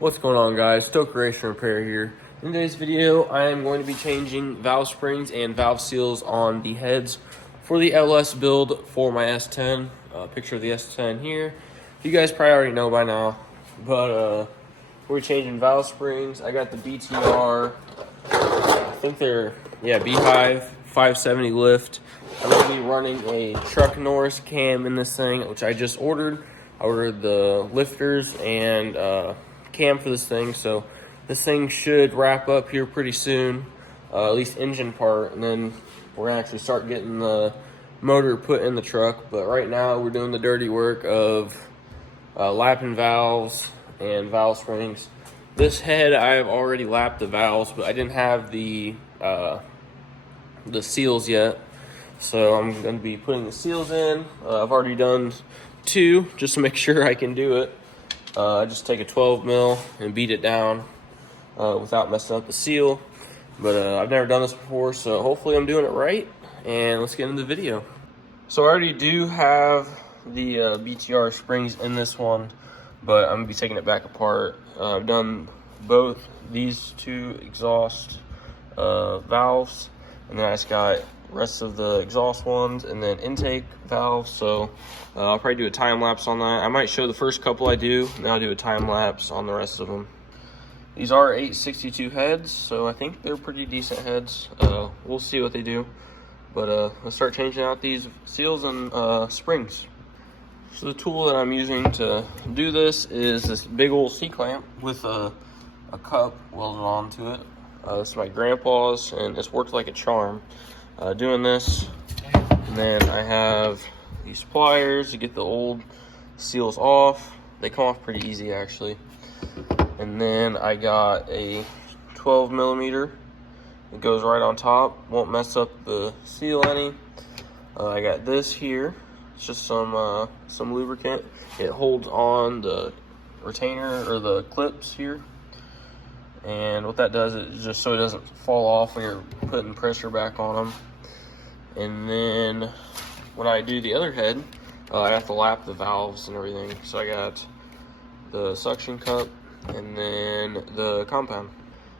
What's going on, guys? Stoker Racing Repair here. In today's video, I am going to be changing valve springs and valve seals on the heads for the LS build for my S10. Picture of the S10 here. You guys probably already know by now, but we're changing valve springs. I got the BTR, I think they're, Beehive 570 lift. I'm going to be running a Truck Norris cam in this thing, which I just ordered. I ordered the lifters and cam for this thing, so this thing should wrap up here pretty soon, at least engine part, and then we're gonna actually start getting the motor put in the truck. But right now we're doing the dirty work of lapping valves and valve springs. This head I've already lapped the valves, but I didn't have the seals yet, so I'm going to be putting the seals in. I've already done 2 just to make sure I can do it. I just take a 12 mil and beat it down without messing up the seal. But I've never done this before, so hopefully I'm doing it right. And let's get into the video. So I already do have the BTR springs in this one, but I'm gonna be taking it back apart. I've done both these 2 exhaust valves, and then I just got rest of the exhaust ones and then intake valves. So I'll probably do a time lapse on that. I might show the first couple I do, and then I'll do a time lapse on the rest of them. These are 862 heads, so I think they're pretty decent heads. We'll see what they do, but let's start changing out these seals and springs. So the tool that I'm using to do this is this big old C-clamp with a cup welded onto it. This is my grandpa's, and it's worked like a charm doing this. And then I have these pliers to get the old seals off. They come off pretty easy, actually. And then I got a 12 millimeter. It goes right on top, won't mess up the seal any. I got this here. It's just some lubricant. It holds on the retainer or the clips here. And what that does is just so it doesn't fall off when you're putting pressure back on them. And then when I do the other head, I have to lap the valves and everything. So I got the suction cup and then the compound.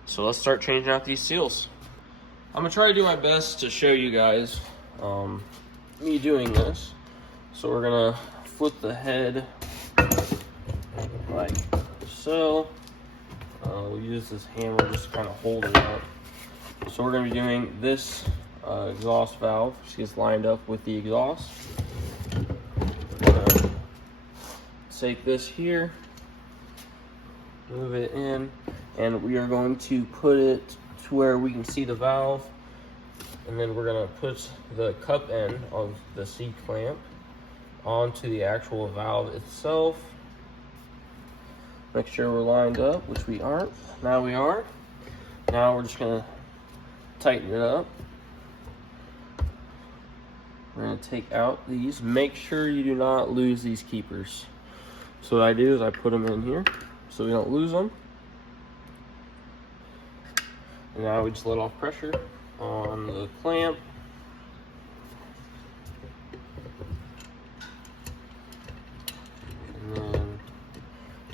So let's start changing out these seals. I'm gonna try to do my best to show you guys me doing this. So we're gonna flip the head like so. We'll use this hammer just to kind of hold it up. So we're going to be doing this exhaust valve. Just gets lined up with the exhaust. Take this here, move it in, and we are going to put it to where we can see the valve. And then we're going to put the cup end of the C-clamp onto the actual valve itself. Make sure we're lined up, which we aren't. Now we are. Now we're just gonna tighten it up. We're gonna take out these. Make sure you do not lose these keepers. So what I do is I put them in here so we don't lose them. And now we just let off pressure on the clamp.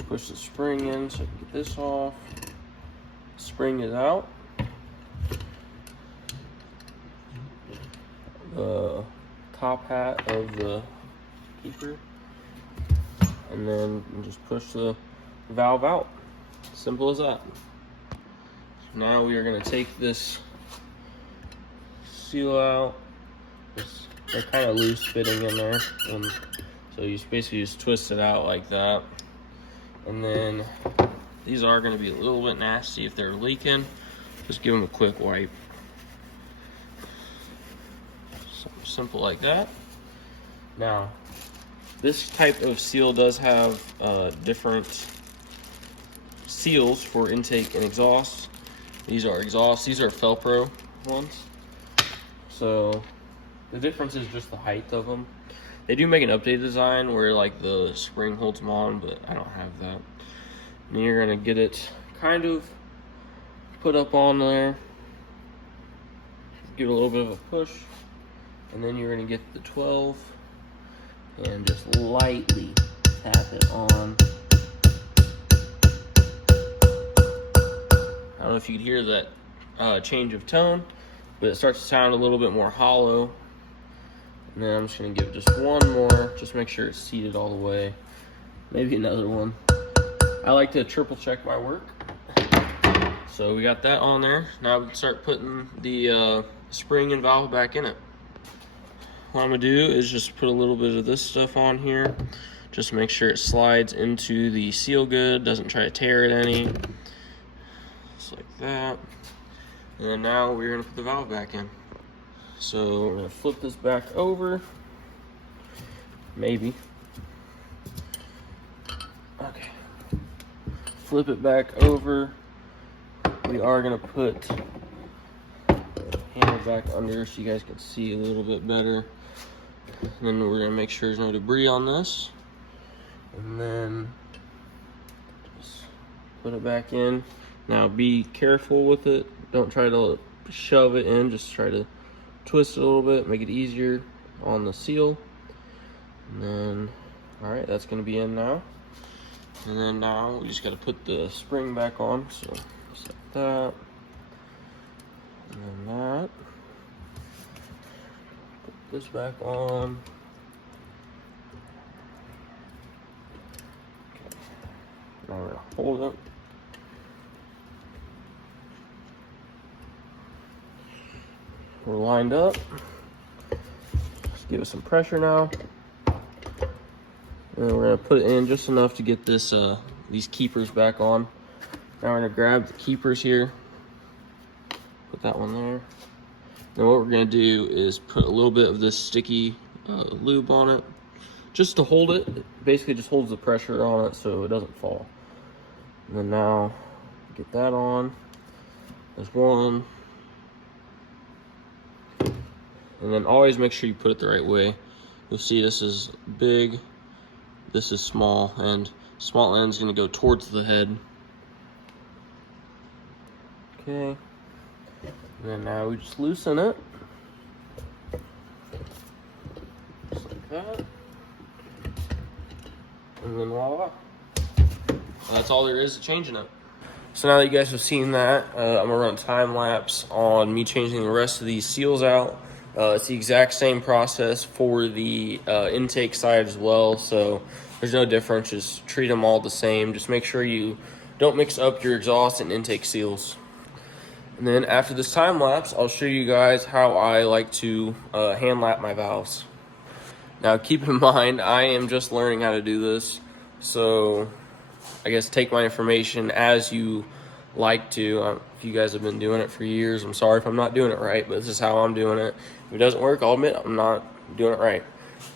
Push the spring in so I can get this off. Spring is out. The top hat of the keeper. And then just push the valve out. Simple as that. So now we are going to take this seal out. They're kind of loose fitting in there. And so you basically just twist it out like that. And then these are going to be a little bit nasty if they're leaking. Just give them a quick wipe. Something simple like that. Now, this type of seal does have different seals for intake and exhaust. These are exhaust. These are Felpro ones. So the difference is just the height of them. They do make an updated design where like the spring holds them on, but I don't have that. And you're gonna get it kind of put up on there. Give it a little bit of a push. And then you're gonna get the 12 and just lightly tap it on. don't know if you could hear that change of tone, but it starts to sound a little bit more hollow. And then I'm just gonna give just one more, just make sure it's seated all the way. Maybe another one. I like to triple check my work. So we got that on there. Now we can start putting the spring and valve back in it. What I'm gonna do is just put a little bit of this stuff on here, just to make sure it slides into the seal good, doesn't try to tear it any. Just like that. And then now we're gonna put the valve back in. So we're gonna flip this back over. Maybe. Okay. Flip it back over. We are gonna put the handle back under so you guys can see a little bit better. And then we're gonna make sure there's no debris on this. And then just put it back in. Now be careful with it. Don't try to shove it in, just try to twist it a little bit, make it easier on the seal. And then, all right, that's gonna be in now. And then now we just gotta put the spring back on. So just like that. And then that. Put this back on. Okay. Now we're gonna hold it. We're lined up. Just give it some pressure now. And we're gonna put it in just enough to get this these keepers back on. Now we're gonna grab the keepers here. Put that one there. Now what we're gonna do is put a little bit of this sticky lube on it, just to hold it. It basically just holds the pressure on it so it doesn't fall. And then now get that on. There's one. And then always make sure you put it the right way. You'll see this is big, this is small, and small end's gonna go towards the head. Okay. And then now we just loosen it. Just like that. And then voila. That's all there is to changing it. So now that you guys have seen that, I'm gonna run a time lapse on me changing the rest of these seals out. It's the exact same process for the intake side as well, so there's no difference. Just treat them all the same. Just make sure you don't mix up your exhaust and intake seals. And then after this time lapse, I'll show you guys how I like to hand lap my valves. Now keep in mind, I am just learning how to do this, so I guess take my information as you like to. If you guys have been doing it for years, I'm sorry if I'm not doing it right, but this is how I'm doing it. If it doesn't work, I'll admit I'm not doing it right.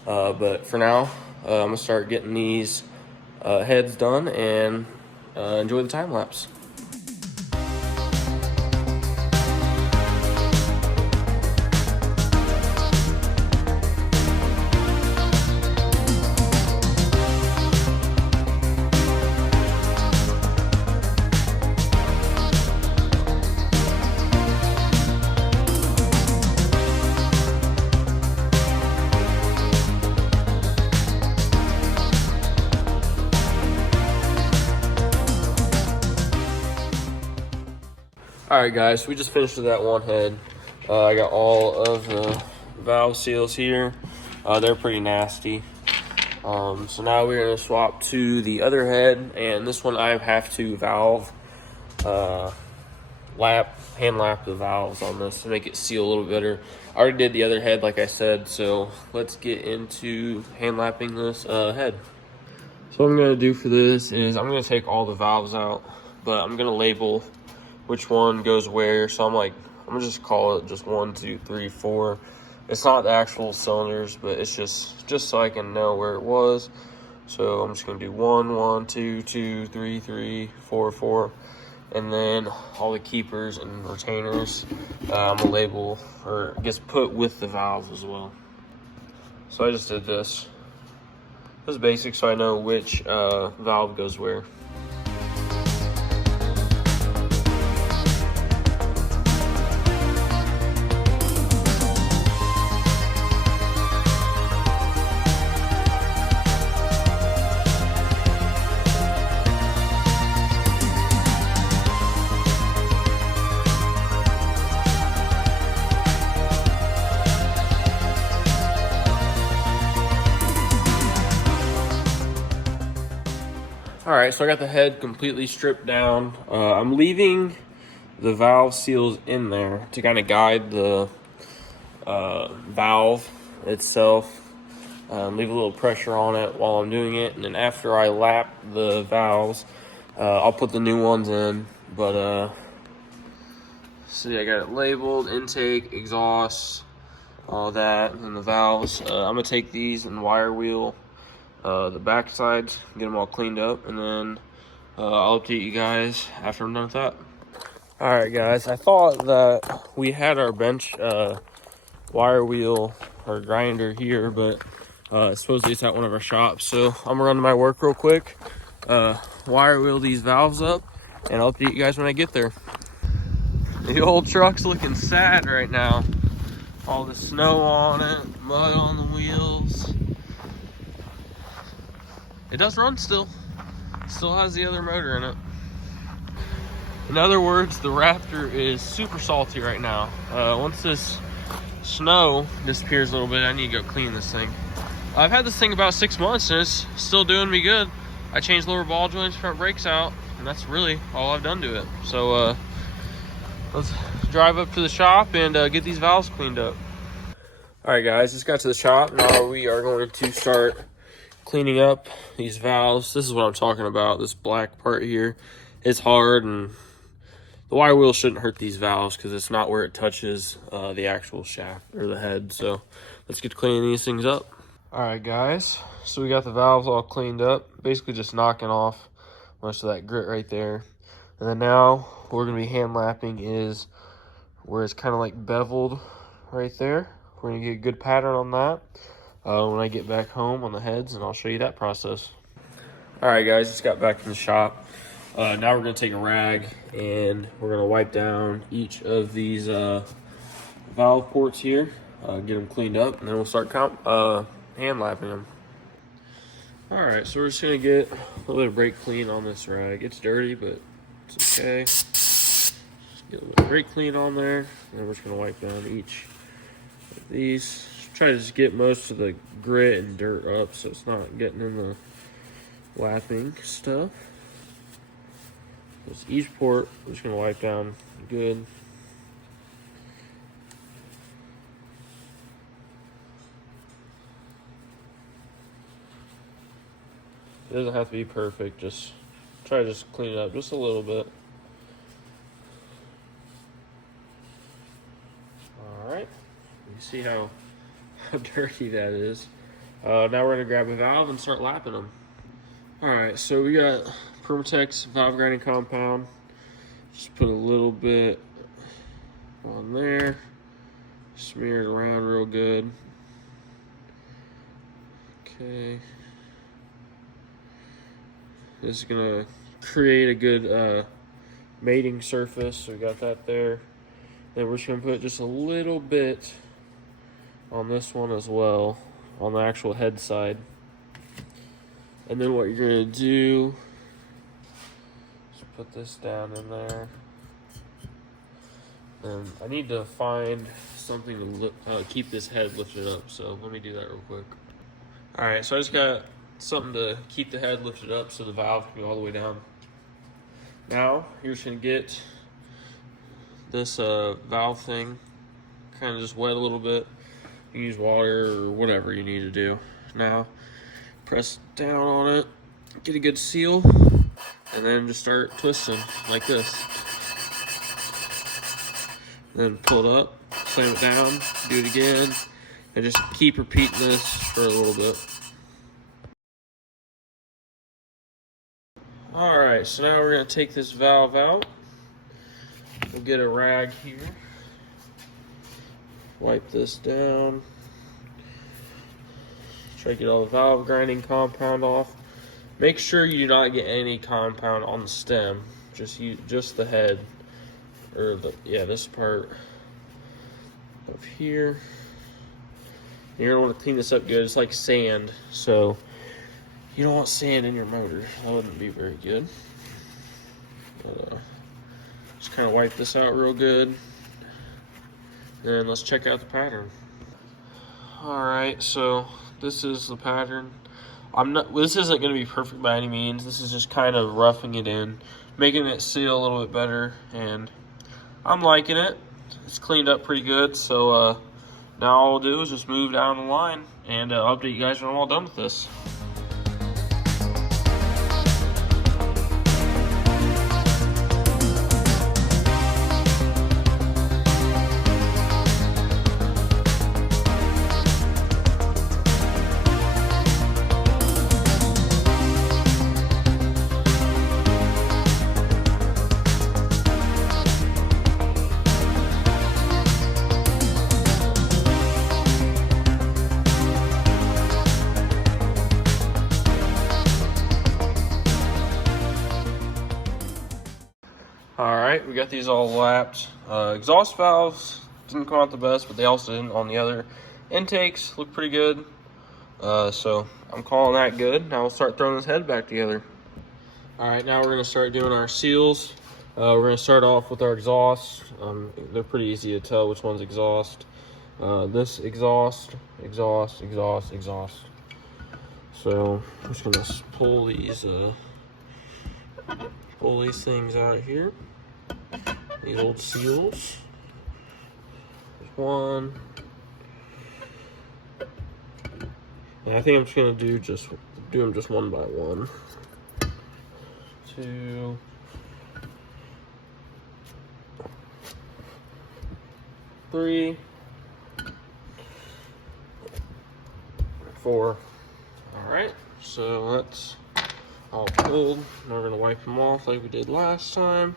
But for now, I'm gonna start getting these heads done and enjoy the time lapse. Alright guys, we just finished with that one head. I got all of the valve seals here. They're pretty nasty. So now we're going to swap to the other head, and this one I have to valve hand lap the valves on this to make it seal a little better. I already did the other head like I said, so let's get into hand lapping this head. So what I'm going to do for this is I'm going to take all the valves out, but I'm going to label which one goes where. So I'm gonna just call it just 1, 2, 3, 4. It's not the actual cylinders, but it's just so I can know where it was. So I'm just gonna do 1, 1, 2, 2, 3, 3, 4, 4, and then all the keepers and retainers I'm gonna label, or I guess put with the valves as well. So I just did this. This is basic, so I know which valve goes where. All right, so I got the head completely stripped down. I'm leaving the valve seals in there to kind of guide the valve itself. Leave a little pressure on it while I'm doing it, and then after I lap the valves, I'll put the new ones in. But see, I got it labeled: intake, exhaust, all that, and the valves. I'm gonna take these and wire wheel the back sides, get them all cleaned up, and then I'll update you guys after I'm done with that. All right, guys, I thought that we had our bench wire wheel or grinder here, but supposedly it's at one of our shops. So I'm gonna run to my work real quick, wire wheel these valves up, and I'll update you guys when I get there. The old truck's looking sad right now. All the snow on it, mud on the wheels. It does run still. Still has the other motor in it. In other words, the Raptor is super salty right now. Once this snow disappears a little bit, I need to go clean this thing. I've had this thing about 6 months and it's still doing me good. I changed lower ball joints, front brakes out, and that's really all I've done to it. So let's drive up to the shop and get these valves cleaned up. All right, guys, just got to the shop. Now we are going to start cleaning up these valves. This is what I'm talking about. This black part here, it's hard, and the wire wheel shouldn't hurt these valves because it's not where it touches the actual shaft or the head. So let's get to cleaning these things up. All right, guys, so we got the valves all cleaned up, basically just knocking off most of that grit right there. And then now what we're gonna be hand lapping is where it's kind of like beveled right there. We're gonna get a good pattern on that when I get back home on the heads, and I'll show you that process. All right, guys, just got back in the shop. Now we're gonna take a rag and we're gonna wipe down each of these valve ports here, get them cleaned up, and then we'll start hand lapping them. All right, so we're just gonna get a little bit of brake clean on this rag. It's dirty, but it's okay. Just get a little brake clean on there, and then we're just gonna wipe down each of these. Try to just get most of the grit and dirt up so it's not getting in the lapping stuff. So each port we're just gonna wipe down good. It doesn't have to be perfect, just try to just clean it up just a little bit. All right, you see how dirty that is. Now we're gonna grab a valve and start lapping them. All right, so we got Permatex valve grinding compound. Just put a little bit on there, smear it around real good. Okay. This is gonna create a good mating surface, so we got that there. Then we're just gonna put just a little bit on this one as well, on the actual head side. And then what you're gonna do is put this down in there. And I need to find something to keep this head lifted up, so let me do that real quick. All right, so I just got something to keep the head lifted up so the valve can go all the way down. Now you're just gonna get this valve thing kind of just wet a little bit. You use water or whatever you need to do. Now press down on it, get a good seal, and then just start twisting like this. Then pull it up, slam it down, do it again, and just keep repeating this for a little bit. All right, so now we're gonna take this valve out. We'll get a rag here. Wipe this down. Try to get all the valve grinding compound off. Make sure you do not get any compound on the stem. Just the head, or this part up here. You're gonna want to clean this up good. It's like sand, so you don't want sand in your motor. That wouldn't be very good. Just kind of wipe this out real good. And let's check out the pattern. All right, so this is the pattern. This isn't going to be perfect by any means. This is just kind of roughing it in, making it seal a little bit better, and I'm liking it. It's cleaned up pretty good, so now all I'll do is just move down the line and update you guys when I'm all done with this. Alright, we got these all lapped. Exhaust valves didn't come out the best, but they also didn't on the other intakes. Look pretty good. So I'm calling that good. Now we'll start throwing this head back together. Alright, now we're going to start doing our seals. We're going to start off with our exhaust. They're pretty easy to tell which one's exhaust. This exhaust, exhaust, exhaust, exhaust. So I'm just going to pull these things out here. The old seals. There's one. And I think I'm just gonna do them just one by one. 2. 3. 4. All right, so that's all pulled. Now we're gonna wipe them off like we did last time.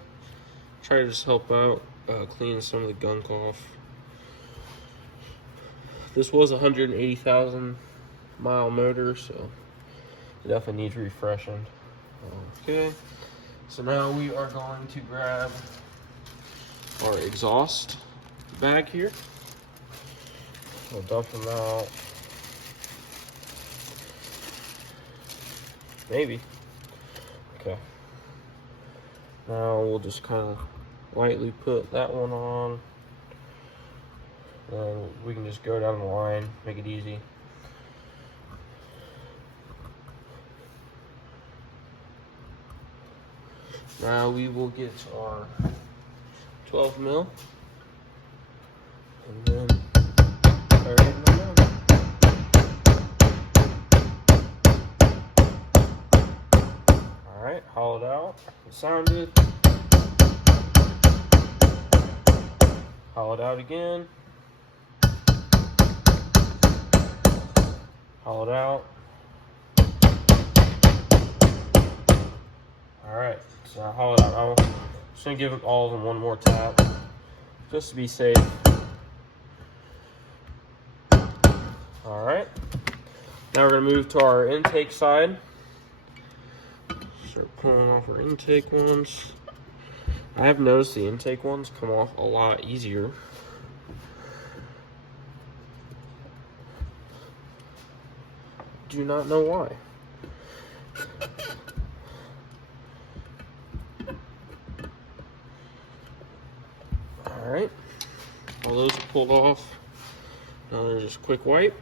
Try to just help out clean some of the gunk off. This was a 180,000 mile motor, so it definitely needs refreshing. Okay, so now we are going to grab our exhaust bag here. We'll dump them out. Maybe. Okay. Now we'll just kind of lightly put that one on. And we can just go down the line, make it easy. Now we will get our 12 mil. And then start hitting them down. Alright, haul it out. It sounded. Haul it out again. Haul it out. Alright, so I haul it out. I'm just going to give all of them one more tap, just to be safe. Alright, now we're going to move to our intake side. Start pulling off our intake ones. I have noticed the intake ones come off a lot easier. Do not know why. Alright, all those are pulled off. Now there's just a quick wipe.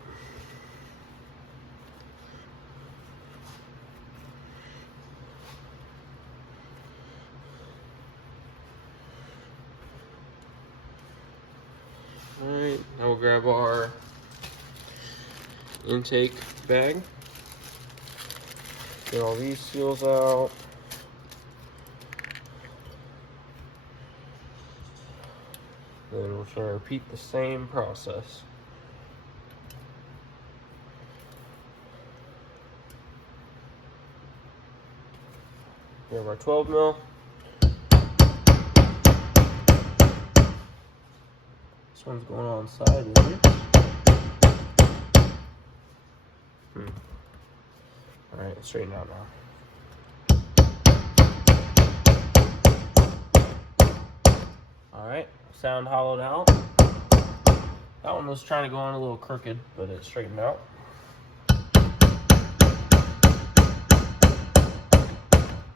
Alright, now we'll grab our intake bag. Get all these seals out. Then we're going to repeat the same process. Grab our 12 mil. This one's going on sideways. Alright, straighten out now. Alright, sound hollowed out. That one was trying to go on a little crooked, but it straightened out.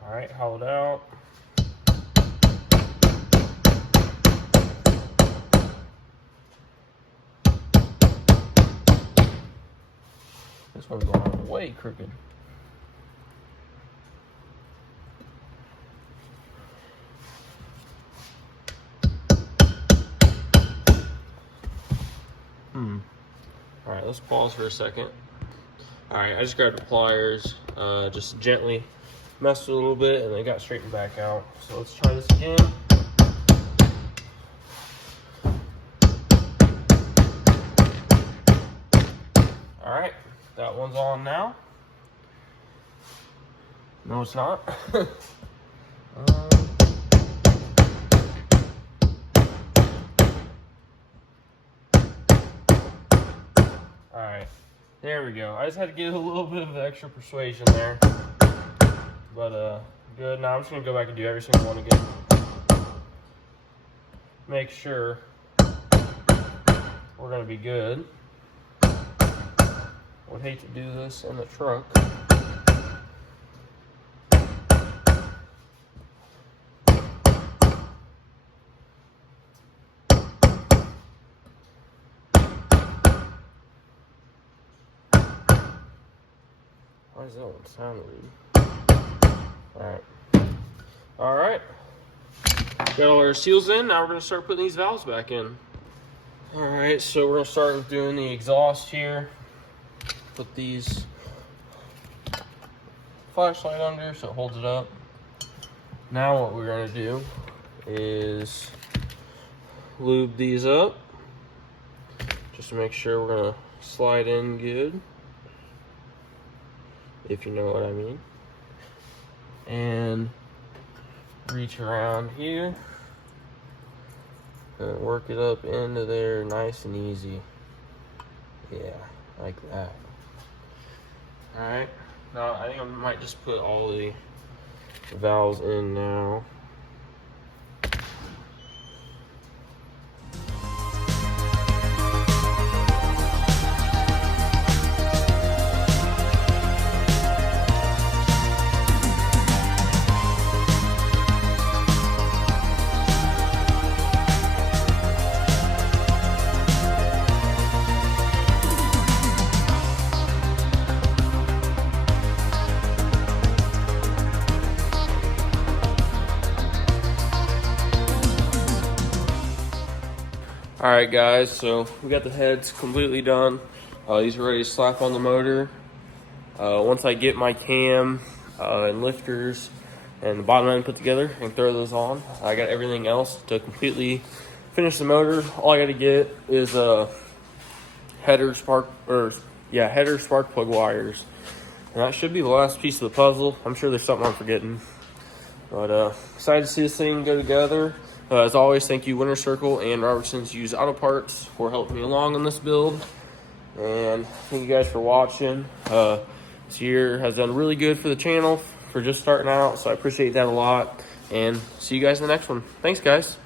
Alright, hollowed out. This one's going way crooked. All right, let's pause for a second. All right, I just grabbed the pliers, just gently messed it a little bit, and they got straightened back out. So let's try this again. All right, that one's on now. No, it's not. All right, there we go. I just had to get a little bit of extra persuasion there, but good. Now I'm just gonna go back and do every single one again. Make sure we're gonna be good. Would hate to do this in the truck. Why does that one sound weird? Alright. Got all our seals in. Now we're going to start putting these valves back in. Alright, so we're going to start with doing the exhaust here. Put these flashlight under so it holds it up. Now what we're going to do is lube these up. Just to make sure we're going to slide in good. If you know what I mean. And reach around here and work it up into there nice and easy. Yeah, like that. Alright, now I think I might just put all the valves in now. Alright guys, so we got the heads completely done. These are ready to slap on the motor. Once I get my cam and lifters and the bottom end put together and throw those on, I got everything else to completely finish the motor. All I got to get is header spark plug wires. And that should be the last piece of the puzzle. I'm sure there's something I'm forgetting. But excited to see this thing go together. As always, thank you Winter Circle and Robertson's Used Auto Parts for helping me along on this build. And thank you guys for watching. This year has done really good for the channel for just starting out, so I appreciate that a lot. And see you guys in the next one. Thanks, guys.